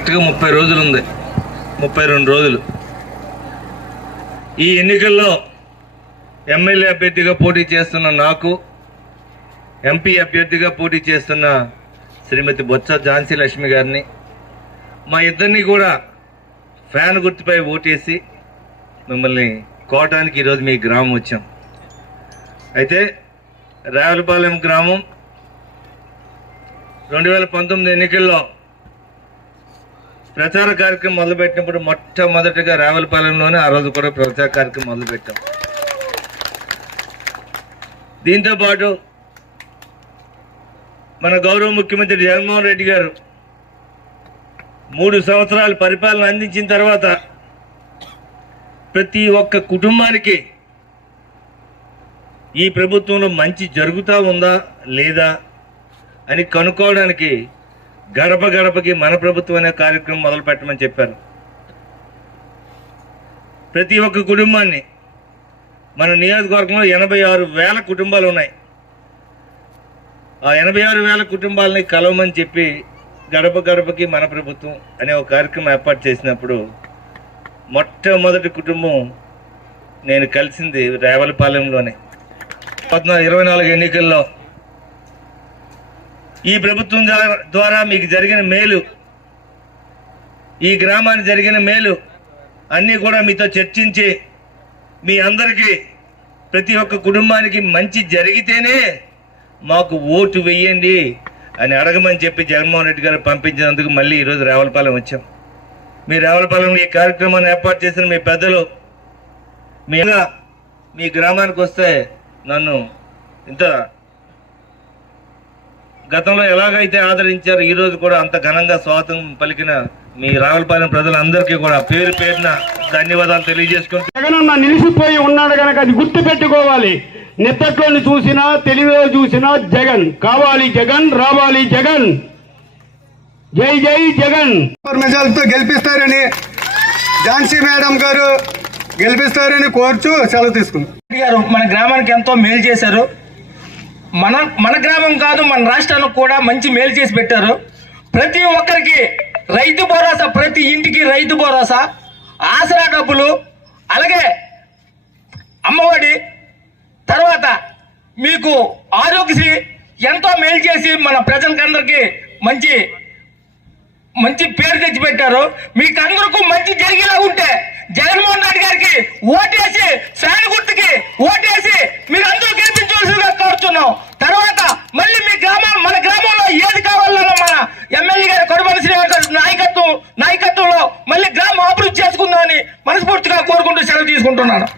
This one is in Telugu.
కరెక్ట్గా ముప్పై రోజులు ఉంది. ముప్పై రెండు రోజులు. ఈ ఎన్నికల్లో ఎమ్మెల్యే అభ్యర్థిగా పోటీ చేస్తున్న నాకు ఎంపీ అభ్యర్థిగా పోటీ చేస్తున్న శ్రీమతి బొత్స ఝాన్సీ లక్ష్మి గారిని మా ఇద్దరిని కూడా ఫ్యాన్ గుర్తుపై ఓటేసి మిమ్మల్ని కోటానికి ఈరోజు మీ గ్రామం వచ్చాం. అయితే రావులపాలెం గ్రామం రెండు వేల పంతొమ్మిది ఎన్నికల్లో ప్రచార కార్యక్రమం మొదలుపెట్టినప్పుడు మొట్టమొదటిగా రావులపాలెంలోనే ఆ రోజు కూడా ప్రచార కార్యక్రమం మొదలుపెట్టాం. దీంతో పాటు మన గౌరవ ముఖ్యమంత్రి జగన్మోహన్ రెడ్డి గారు మూడు సంవత్సరాలు పరిపాలన అందించిన తర్వాత ప్రతి ఒక్క కుటుంబానికి ఈ ప్రభుత్వంలో మంచి జరుగుతూ ఉందా లేదా అని కనుక్కోవడానికి గడప గడపకి మన ప్రభుత్వం అనే కార్యక్రమం మొదలు పెట్టమని చెప్పారు. ప్రతి ఒక్క కుటుంబాన్ని మన నియోజకవర్గంలో ఎనభై ఆరు వేల కుటుంబాలు ఉన్నాయి. ఆ ఎనభై ఆరు వేల కుటుంబాలని కలవమని చెప్పి గడప గడపకి మన ప్రభుత్వం అనే ఒక కార్యక్రమం ఏర్పాటు చేసినప్పుడు మొట్టమొదటి కుటుంబం నేను కలిసింది రేవలపాలెంలోనే. పద్నాలుగు ఇరవై నాలుగు ఎన్నికల్లో ఈ ప్రభుత్వం ద్వారా- ద్వారా మీకు జరిగిన మేలు ఈ గ్రామానికి జరిగిన మేలు అన్నీ కూడా మీతో చర్చించి మీ అందరికీ ప్రతి ఒక్క కుటుంబానికి మంచి జరిగితేనే మాకు ఓటు వెయ్యండి అని అడగమని చెప్పి జగన్మోహన్ రెడ్డి గారు పంపించినందుకు మళ్ళీ ఈరోజు రావులపాలెం వచ్చాం. మీ రావులపాలెం ఈ కార్యక్రమాన్ని ఏర్పాటు చేసిన మీ పెద్దలు మీ మీ గ్రామానికి వస్తే నన్ను ఇంత గతంలో ఎలాగైతే ఆదరించారో ఈ రోజు కూడా అంత ఘనంగా స్వాగతం పలికిన మీ రావులపాలెం ప్రజలందరికీ కూడా పేరు పేరున ధన్యవాదాలు తెలియజేసుకుంటూ జగనన్న నిలిచిపోయి ఉన్నాడు గనక అది గుర్తు పెట్టుకోవాలి నిత్తట్లోని చూసినా తెలివిలో చూసినా జగన్. కావాలి జగన్ రావాలి జగన్. జై జై జగన్. మెజార్టీతో గెలిపిస్తారని ఝాన్సీ మేడం గారు గెలిపిస్తారని కోరుచు సెలవు తీసుకుంది గారు మన గ్రామానికి ఎంతో మేలు చేశారు. మన మన గ్రామం కాదు మన రాష్ట్రానికి కూడా మంచి మేలు చేసి పెట్టారు. ప్రతి ఒక్కరికి రైతు భరోసా ప్రతి ఇంటికి రైతు భరోసా ఆసరా డబ్బులు అలాగే అమ్మఒడి తర్వాత మీకు ఆరోగ్యశ్రీ ఎంతో మేలు చేసి మన ప్రజలకందరికీ మంచి మంచి పేరు తెచ్చిపెట్టారు. మీకు అందరికీ మంచి జరిగేలా ఉంటే జగన్మోహన్ రెడ్డి గారికి ఓటేసి ఫ్యాన్ గుర్తుకి ఓటేసి మీరు అందరూ గెలిపించవలసిందిగా కోరుతున్నాం తర్వాత మళ్ళీ మీ గ్రామం మన గ్రామంలో ఏది కావాలన్నా మన ఎమ్మెల్యే గారి కొడమని శ్రీనివాస్ గారి నాయకత్వం